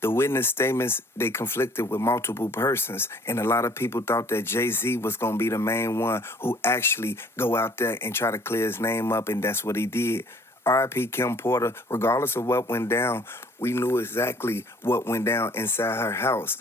The witness statements, they conflicted with multiple persons, and a lot of people thought that Jay-Z was going to be the main one who actually go out there and try to clear his name up, and that's what he did. R.I.P. Kim Porter, regardless of what went down, we knew exactly what went down inside her house.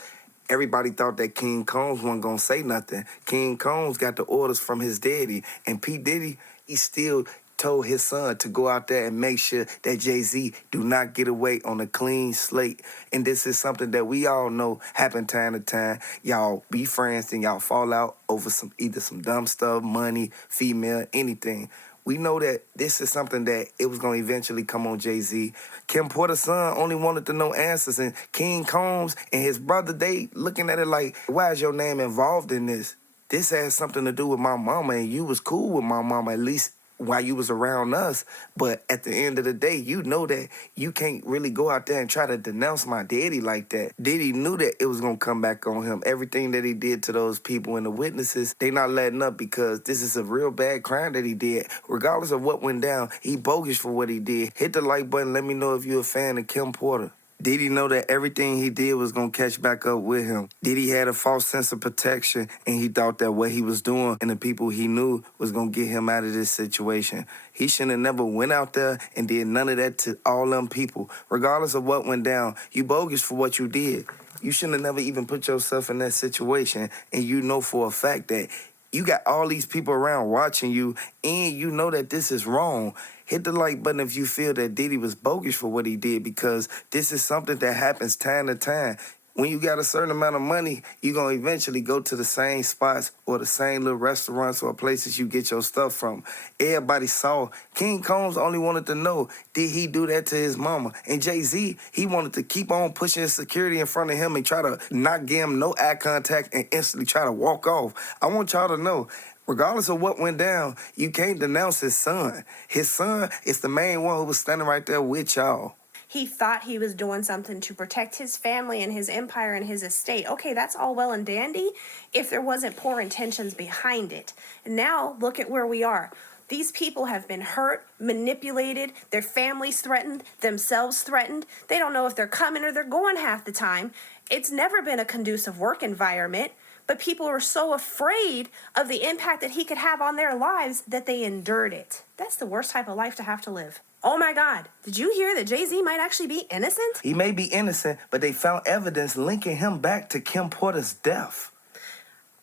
Everybody thought that King Combs wasn't going to say nothing. King Combs got the orders from his daddy, and P. Diddy, he still told his son to go out there and make sure that Jay-Z do not get away on a clean slate. And this is something that we all know happen time to time. Y'all be friends and y'all fall out over either some dumb stuff, money, female, anything. We know that this is something that it was going to eventually come on Jay-Z. Kim Porter's son only wanted to know answers, and King Combs and his brother, they looking at it like, why is your name involved in this? This has something to do with my mama, and you was cool with my mama, at least while you was around us. But at the end of the day, you know that you can't really go out there and try to denounce my daddy like that. Diddy knew that it was going to come back on him. Everything that he did to those people and the witnesses, they not letting up because this is a real bad crime that he did. Regardless of what went down, he bogus for what he did. Hit the like button. Let me know if you're a fan of Kim Porter. Diddy know that everything he did was going to catch back up with him. Diddy had a false sense of protection, and he thought that what he was doing and the people he knew was going to get him out of this situation. He shouldn't have never went out there and did none of that to all them people. Regardless of what went down, you bogus for what you did. You shouldn't have never even put yourself in that situation, and you know for a fact that you got all these people around watching you, and you know that this is wrong. Hit the like button if you feel that Diddy was bogus for what he did, because this is something that happens time to time. When you got a certain amount of money, you're going to eventually go to the same spots or the same little restaurants or places you get your stuff from. Everybody saw. King Combs only wanted to know, did he do that to his mama? And Jay-Z, he wanted to keep on pushing his security in front of him and try to not give him no eye contact and instantly try to walk off. I want y'all to know, regardless of what went down, you can't denounce his son. His son is the main one who was standing right there with y'all. He thought he was doing something to protect his family and his empire and his estate. Okay, that's all well and dandy if there wasn't poor intentions behind it. And now look at where we are. These people have been hurt, manipulated, their families threatened, themselves threatened. They don't know if they're coming or they're going half the time. It's never been a conducive work environment, but people were so afraid of the impact that he could have on their lives that they endured it. That's the worst type of life to have to live. Oh my God, did you hear that Jay-Z might actually be innocent? He may be innocent, but they found evidence linking him back to Kim Porter's death.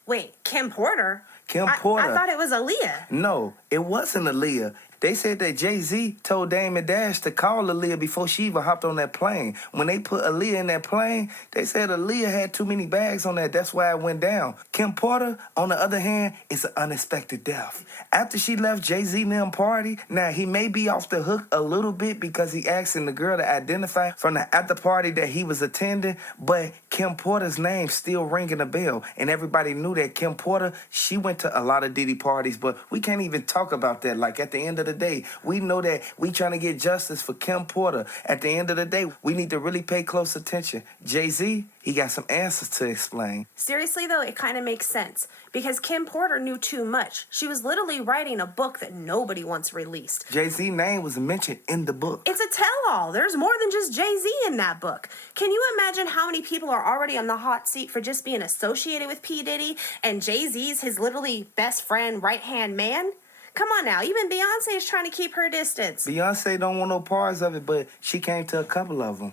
Wait, Kim Porter? Kim Porter. I thought it was Aaliyah. No, it wasn't Aaliyah. They said that Jay-Z told Dame and Dash to call Aaliyah before she even hopped on that plane. When they put Aaliyah in that plane, they said Aaliyah had too many bags on that. That's why it went down. Kim Porter, on the other hand, is an unexpected death. After she left Jay-Z and them party, now he may be off the hook a little bit because he asking the girl to identify from the after party that he was attending, but Kim Porter's name still ringing a bell. And everybody knew that Kim Porter, she went to a lot of Diddy parties, but we can't even talk about that. Like at the end of the day, we know that we trying to get justice for Kim Porter. At the end of the day, we need to really pay close attention. Jay-Z, he got some answers to explain. Seriously, though, it kind of makes sense because Kim Porter knew too much. She was literally writing a book that nobody wants released. Jay-Z's name was mentioned in the book. It's a tell-all. There's more than just Jay-Z in that book. Can you imagine how many people are already on the hot seat for just being associated with P. Diddy, and Jay-Z's his literally best friend, right-hand man? Come on now, even Beyonce is trying to keep her distance. Beyonce don't want no parts of it, but she came to a couple of them.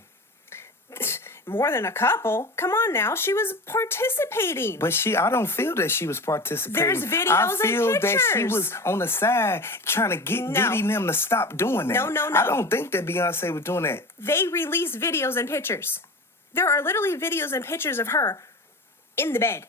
More than a couple. Come on now, she was participating. But I don't feel that she was participating. There's videos I feel and pictures. that she was on the side trying to get Diddy and them to stop doing that. No. I don't think that Beyonce was doing that. They released videos and pictures. There are literally videos and pictures of her in the bed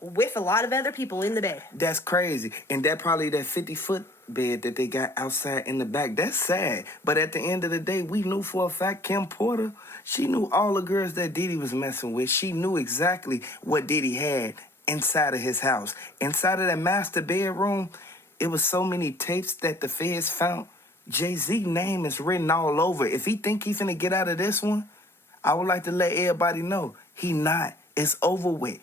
with a lot of other people in the bed. That's crazy. And that 50-foot bed that they got outside in the back, that's sad. But at the end of the day, we knew for a fact Kim Porter, she knew all the girls that Diddy was messing with. She knew exactly what Diddy had inside of his house. Inside of that master bedroom, it was so many tapes that the feds found. Jay-Z's name is written all over. If he think he finna get out of this one, I would like to let everybody know he not. It's over with.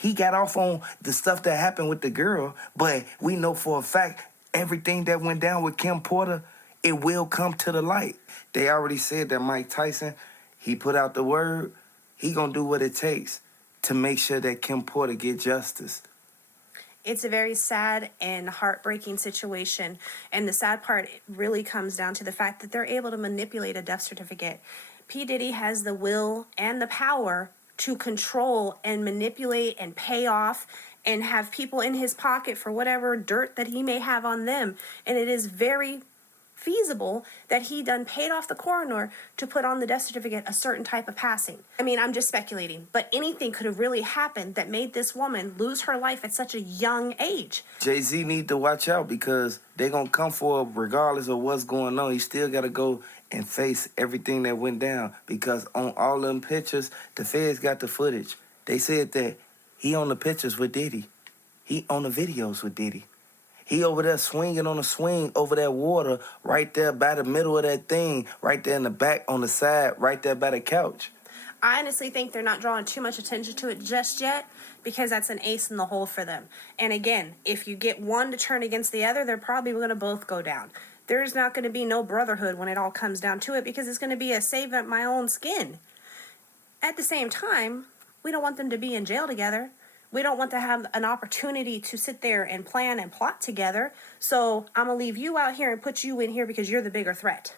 He got off on the stuff that happened with the girl, but we know for a fact everything that went down with Kim Porter, it will come to the light. They already said that Mike Tyson, he put out the word, he gonna do what it takes to make sure that Kim Porter get justice. It's a very sad and heartbreaking situation. And the sad part really comes down to the fact that they're able to manipulate a death certificate. P. Diddy has the will and the power to control and manipulate and pay off and have people in his pocket for whatever dirt that he may have on them. And it is very feasible that he done paid off the coroner to put on the death certificate a certain type of passing. I mean, I'm just speculating, but anything could have really happened that made this woman lose her life at such a young age. Jay-Z need to watch out because they gonna come for him regardless of what's going on. He still gotta go and face everything that went down because on all them pictures, the feds got the footage. They said that he on the pictures with Diddy. He on the videos with Diddy. He over there swinging on a swing over that water right there by the middle of that thing, right there in the back on the side, right there by the couch. I honestly think they're not drawing too much attention to it just yet because that's an ace in the hole for them. And again, if you get one to turn against the other, they're probably going to both go down. There's not going to be no brotherhood when it all comes down to it because it's going to be a save at my own skin. At the same time, we don't want them to be in jail together. We don't want to have an opportunity to sit there and plan and plot together. So I'm going to leave you out here and put you in here because you're the bigger threat.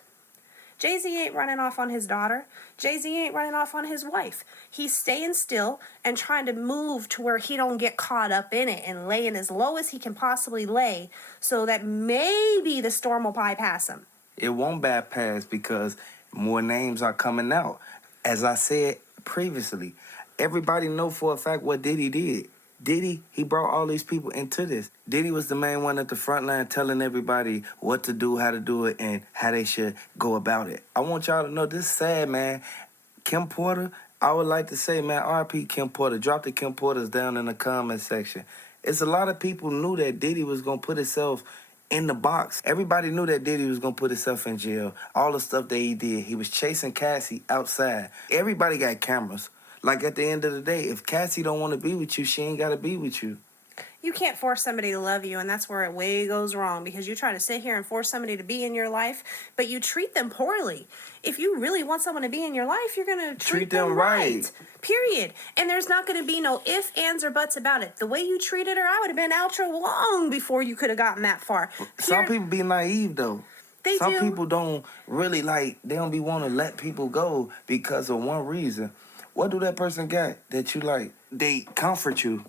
Jay-Z ain't running off on his daughter. Jay-Z ain't running off on his wife. He's staying still and trying to move to where he don't get caught up in it and laying as low as he can possibly lay so that maybe the storm will bypass him. It won't bypass because more names are coming out. As I said previously, everybody know for a fact what Diddy did. Diddy, he brought all these people into this. Diddy was the main one at the front line telling everybody what to do, how to do it, and how they should go about it. I want y'all to know this is sad, man. Kim Porter, I would like to say, man, R.I.P. Kim Porter. Drop the Kim Porters down in the comment section. It's a lot of people knew that Diddy was going to put himself in the box. Everybody knew that Diddy was going to put himself in jail. All the stuff that he did. He was chasing Cassie outside. Everybody got cameras. Like, at the end of the day, if Cassie don't want to be with you, she ain't got to be with you. You can't force somebody to love you, and that's where it way goes wrong because you try to sit here and force somebody to be in your life, but you treat them poorly. If you really want someone to be in your life, you're going to treat them right. Period. And there's not going to be no ifs, ands, or buts about it. The way you treated her, I would have been outro long before you could have gotten that far. Some people be naive, though. Some people don't really, they don't be want to let people go because of one reason. What do that person got that you like? They comfort you.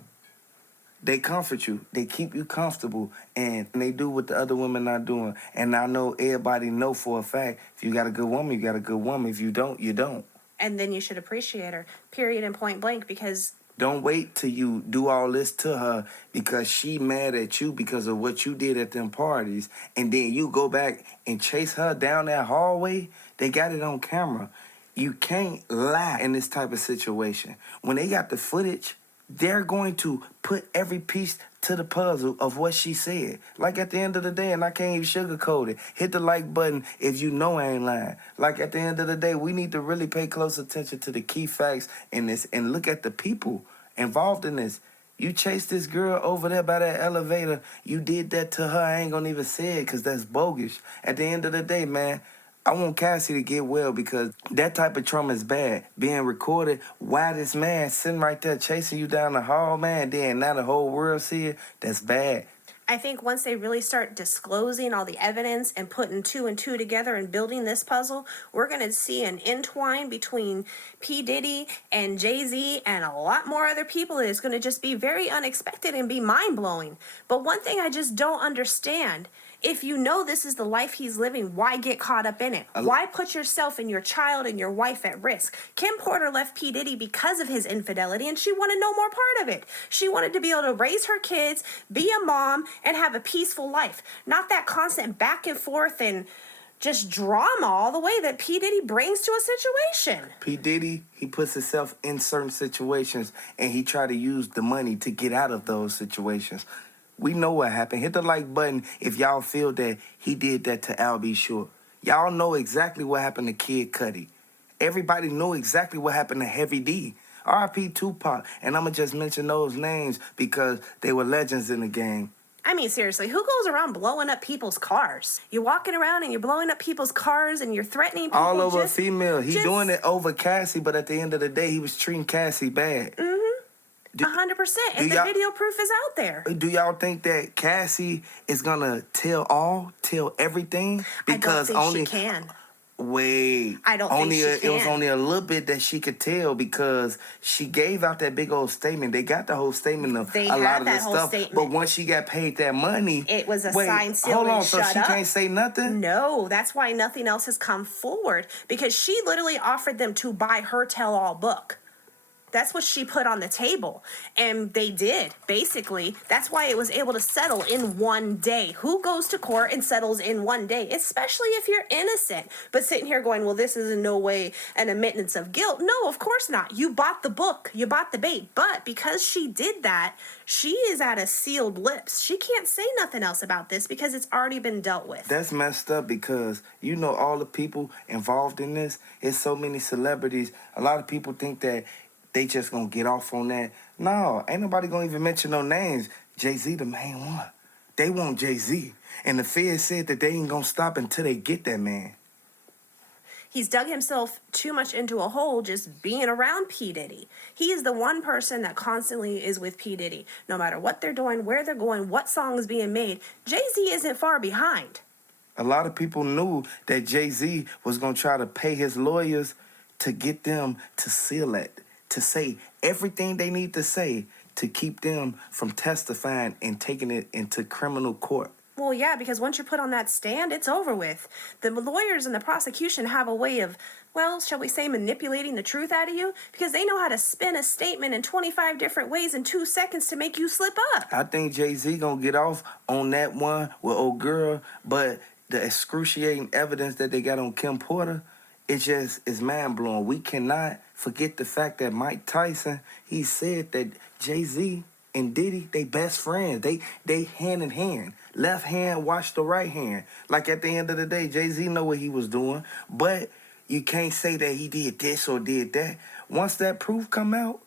They comfort you. They keep you comfortable. And they do what the other women not doing. And I know everybody know for a fact, if you got a good woman, you got a good woman. If you don't, you don't. And then you should appreciate her, period and point blank, because... Don't wait till you do all this to her because she mad at you because of what you did at them parties. And then you go back and chase her down that hallway. They got it on camera. You can't lie in this type of situation. When they got the footage, they're going to put every piece to the puzzle of what she said. Like at the end of the day, and I can't even sugarcoat it, hit the like button if you know I ain't lying. Like at the end of the day, we need to really pay close attention to the key facts in this and look at the people involved in this. You chased this girl over there by that elevator. You did that to her. I ain't gonna even say it because that's bogus. At the end of the day, man, I want Cassie to get well because that type of trauma is bad. Being recorded while this man sitting right there chasing you down the hall, man, then now the whole world see it, that's bad. I think once they really start disclosing all the evidence and putting two and two together and building this puzzle, we're going to see an entwine between P. Diddy and Jay-Z and a lot more other people. It's going to just be very unexpected and be mind-blowing. But one thing I just don't understand, if you know this is the life he's living, why get caught up in it? Why put yourself and your child and your wife at risk? Kim Porter left P. Diddy because of his infidelity, and she wanted no more part of it. She wanted to be able to raise her kids, be a mom, and have a peaceful life. Not that constant back and forth and just drama all the way that P. Diddy brings to a situation. P. Diddy, he puts himself in certain situations, and he try to use the money to get out of those situations. We know what happened. Hit the like button if y'all feel that he did that to Al B. Short. Y'all know exactly what happened to Kid Cudi. Everybody know exactly what happened to Heavy D. R.I.P. Tupac. And I'm going to just mention those names because they were legends in the game. I mean, seriously, who goes around blowing up people's cars? You're walking around and you're blowing up people's cars and you're threatening people. All over a female. He doing it over Cassie, but at the end of the day, he was treating Cassie bad. 100%. And the video proof is out there. Do y'all think that Cassie is gonna tell everything? Because I don't think she can. Wait. I don't think she can. It was only a little bit that she could tell because she gave out that big old statement. They got the whole statement of a lot of the stuff. Statement. But once she got paid that money, it was a sign sealed hold on, and so shut she up. can't say nothing? No, that's why nothing else has come forward, because she literally offered them to buy her tell-all book. That's what she put on the table. And they did, basically. That's why it was able to settle in one day. Who goes to court and settles in one day? Especially if you're innocent. But sitting here going, well, this is in no way an admittance of guilt. No, of course not. You bought the book. You bought the bait. But because she did that, she is at a sealed lips. She can't say nothing else about this because it's already been dealt with. That's messed up because, you know, all the people involved in this, it's so many celebrities. A lot of people think that they just gonna get off on that. No, ain't nobody gonna even mention no names. Jay-Z the main one. They want Jay-Z. And the Fed said that they ain't gonna stop until they get that man. He's dug himself too much into a hole just being around P. Diddy. He is the one person that constantly is with P. Diddy. No matter what they're doing, where they're going, what song is being made, Jay-Z isn't far behind. A lot of people knew that Jay-Z was gonna try to pay his lawyers to get them to seal it, to say everything they need to say to keep them from testifying and taking it into criminal court. Well, yeah, because once you're put on that stand, it's over with. The lawyers and the prosecution have a way of, well, shall we say, manipulating the truth out of you, because they know how to spin a statement in 25 different ways in 2 seconds to make you slip up. I think Jay-Z gonna get off on that one with old girl, but the excruciating evidence that they got on Kim Porter, it just is mind-blowing. We cannot forget the fact that Mike Tyson, he said that Jay-Z and Diddy, they best friends. They hand in hand. Left hand wash the right hand. Like at the end of the day, Jay-Z know what he was doing, but you can't say that he did this or did that. Once that proof come out,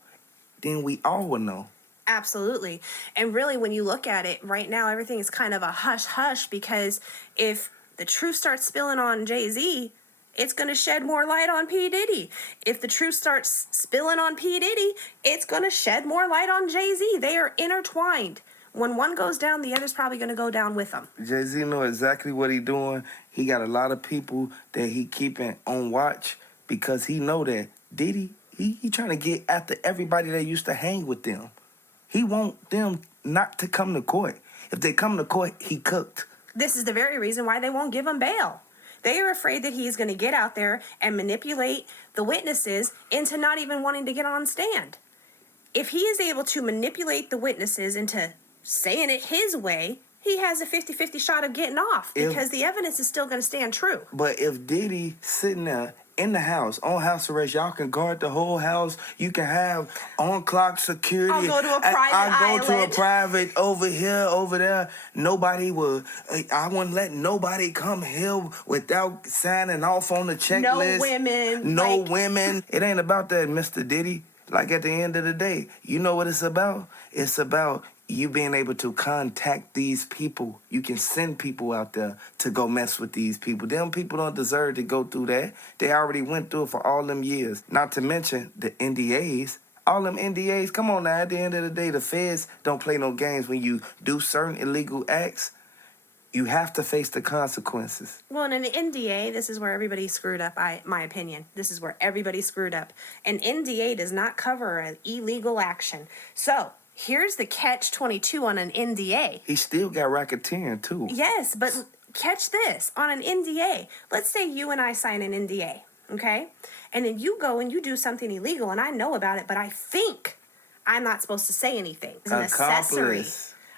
then we all will know. Absolutely. And really, when you look at it, right now, everything is kind of a hush-hush, because if the truth starts spilling on Jay-Z, it's going to shed more light on P. Diddy. If the truth starts spilling on P. Diddy, it's going to shed more light on Jay-Z. They are intertwined. When one goes down, the other's probably going to go down with them. Jay-Z know exactly what he doing. He got a lot of people that he keeping on watch because he know that Diddy, he trying to get after everybody that used to hang with them. He want them not to come to court. If they come to court, he cooked. This is the very reason why they won't give him bail. They are afraid that he's going to get out there and manipulate the witnesses into not even wanting to get on stand. If he is able to manipulate the witnesses into saying it his way, he has a 50-50 shot of getting off, because the evidence is still going to stand true. But if Diddy sitting there in the house, on house arrest, y'all can guard the whole house. You can have on-clock security. I'll go to a private island. I'll go to a private over here, over there. Nobody will, I wouldn't let nobody come here without signing off on the checklist. No women. No women. It ain't about that, Mr. Diddy. Like at the end of the day, you know what it's about? It's about you being able to contact these people. You can send people out there to go mess with these people. Them people don't deserve to go through that. They already went through it for all them years. Not to mention the NDAs. All them NDAs, come on now, at the end of the day, the feds don't play no games. When you do certain illegal acts, you have to face the consequences. Well, in an NDA, this is where everybody screwed up, my opinion. This is where everybody screwed up. An NDA does not cover an illegal action. So, here's the catch-22 on an NDA. He still got racketeering, too. Yes, but catch this. On an NDA, let's say you and I sign an NDA, okay? And then you go and you do something illegal, and I know about it, but I think I'm not supposed to say anything. It's an accessory.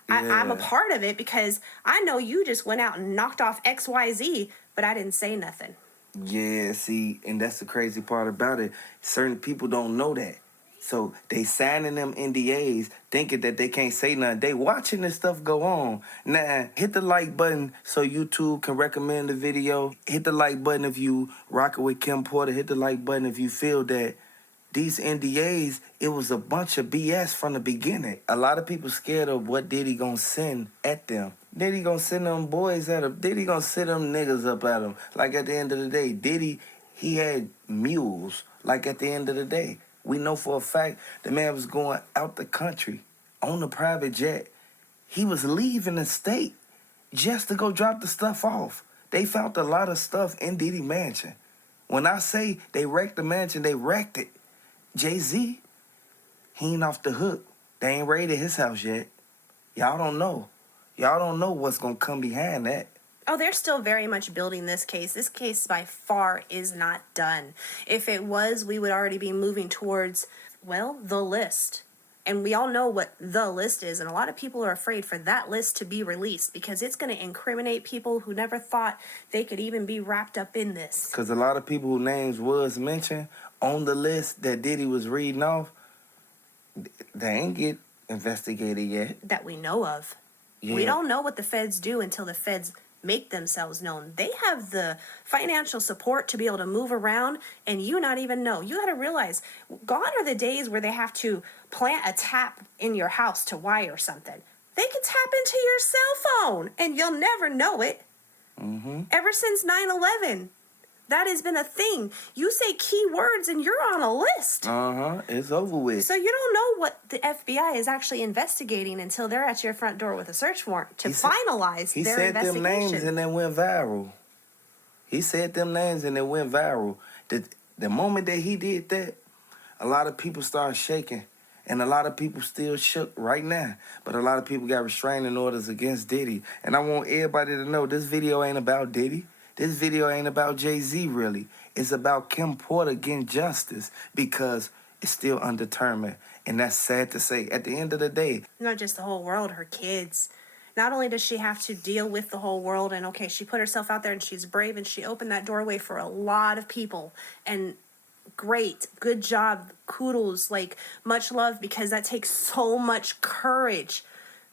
Yeah. I'm a part of it because I know you just went out and knocked off XYZ, but I didn't say nothing. Yeah, see, and that's the crazy part about it. Certain people don't know that. So they signing them NDAs thinking that they can't say nothing. They watching this stuff go on. Now, hit the like button so YouTube can recommend the video. Hit the like button if you rocking with Kim Porter. Hit the like button if you feel that these NDAs, it was a bunch of BS from the beginning. A lot of people scared of what Diddy gonna send at them. Diddy gonna send them boys at them. Diddy gonna send them niggas up at them. Like at the end of the day, Diddy, he had mules. Like at the end of the day, we know for a fact the man was going out the country on a private jet. He was leaving the state just to go drop the stuff off. They found a lot of stuff in Diddy mansion. When I say they wrecked the mansion, they wrecked it. Jay-Z, he ain't off the hook. They ain't raided his house yet. Y'all don't know. Y'all don't know what's going to come behind that. Oh, they're still very much building this case. This case by far is not done. If it was, we would already be moving towards, well, the list. And we all know what the list is, and a lot of people are afraid for that list to be released because it's going to incriminate people who never thought they could even be wrapped up in this. Because a lot of people whose names was mentioned on the list that Diddy was reading off, they ain't get investigated yet. That we know of. Yeah. We don't know what the feds do until the feds make themselves known. They have the financial support to be able to move around and you not even know. You got to realize, gone are the days where they have to plant a tap in your house to wire something. They can tap into your cell phone and you'll never know it. Mm-hmm. Ever since 9/11, that has been a thing. You say keywords and you're on a list. Uh-huh. It's over with. So you don't know what the FBI is actually investigating until they're at your front door with a search warrant to finalize their investigation. He said them names and they went viral. He said them names and they went viral. The moment that he did that, a lot of people started shaking. And a lot of people still shook right now. But a lot of people got restraining orders against Diddy. And I want everybody to know this video ain't about Diddy. This video ain't about Jay-Z, really. It's about Kim Porter getting justice because it's still undetermined. And that's sad to say. At the end of the day, not just the whole world, her kids. Not only does she have to deal with the whole world, and okay, she put herself out there and she's brave and she opened that doorway for a lot of people. And great, good job, kudos, like much love, because that takes so much courage.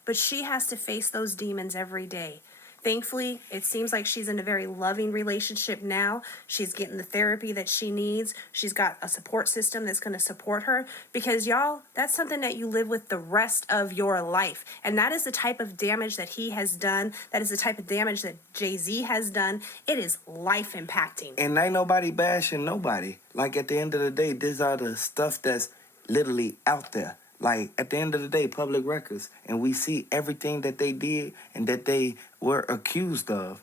But she has to face those demons every day. Thankfully, it seems like she's in a very loving relationship now. She's getting the therapy that she needs. She's got a support system that's going to support her. Because, y'all, that's something that you live with the rest of your life. And that is the type of damage that he has done. That is the type of damage that Jay-Z has done. It is life impacting. And ain't nobody bashing nobody. Like, at the end of the day, these are the stuff that's literally out there. Like, at the end of the day, public records. And we see everything that they did and that they were accused of.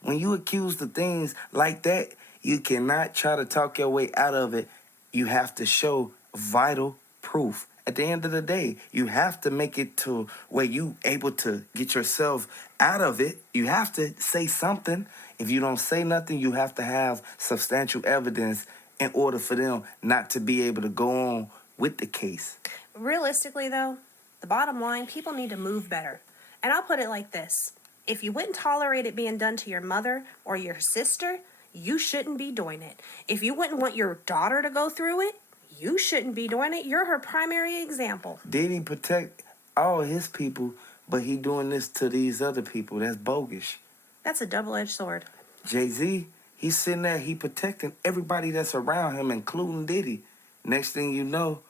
When you accused of things like that, you cannot try to talk your way out of it. You have to show vital proof. At the end of the day, you have to make it to where you able to get yourself out of it. You have to say something. If you don't say nothing, you have to have substantial evidence in order for them not to be able to go on with the case. Realistically, though, the bottom line, people need to move better. And I'll put it like this. If you wouldn't tolerate it being done to your mother or your sister, you shouldn't be doing it. If you wouldn't want your daughter to go through it, you shouldn't be doing it. You're her primary example. Diddy protect all his people, but he doing this to these other people. That's bogus. That's a double-edged sword. Jay-Z, he's sitting there, he protecting everybody that's around him, including Diddy. Next thing you know,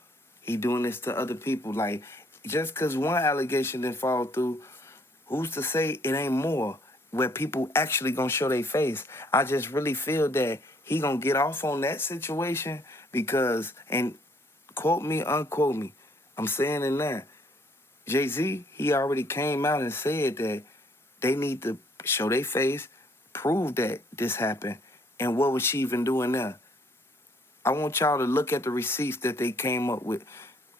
he doing this to other people. Like, just because one allegation didn't fall through, who's to say it ain't more where people actually gonna show their face? I just really feel that he gonna get off on that situation because, and quote me, unquote me, I'm saying it now. Jay-Z, he already came out and said that they need to show their face, prove that this happened, and what was she even doing there? I want y'all to look at the receipts that they came up with.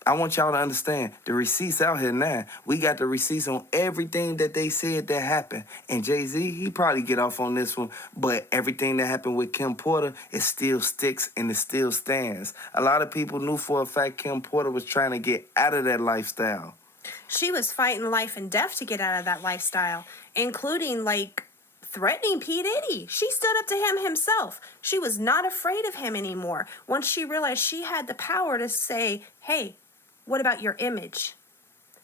I want y'all to understand, the receipts out here now. We got the receipts on everything that they said that happened. And Jay-Z, he probably get off on this one, but everything that happened with Kim Porter, it still sticks and it still stands. A lot of people knew for a fact Kim Porter was trying to get out of that lifestyle. She was fighting life and death to get out of that lifestyle, including, like, threatening P. Diddy. She stood up to him himself. She was not afraid of him anymore. Once she realized she had the power to say, hey, what about your image?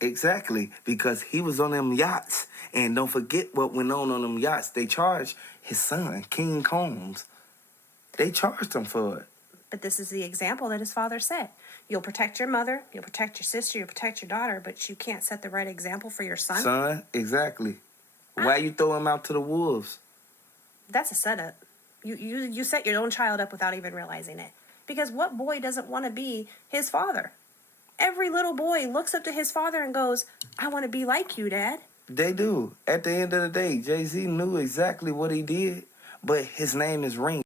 Exactly, because he was on them yachts. And don't forget what went on them yachts. They charged his son, King Combs. They charged him for it. But this is the example that his father set. You'll protect your mother, you'll protect your sister, you'll protect your daughter, but you can't set the right example for your son. Son, exactly. Why you throw him out to the wolves? That's a setup. You set your own child up without even realizing it. Because what boy doesn't want to be his father? Every little boy looks up to his father and goes, I want to be like you, Dad. They do. At the end of the day, Jay-Z knew exactly what he did, but his name is Ring.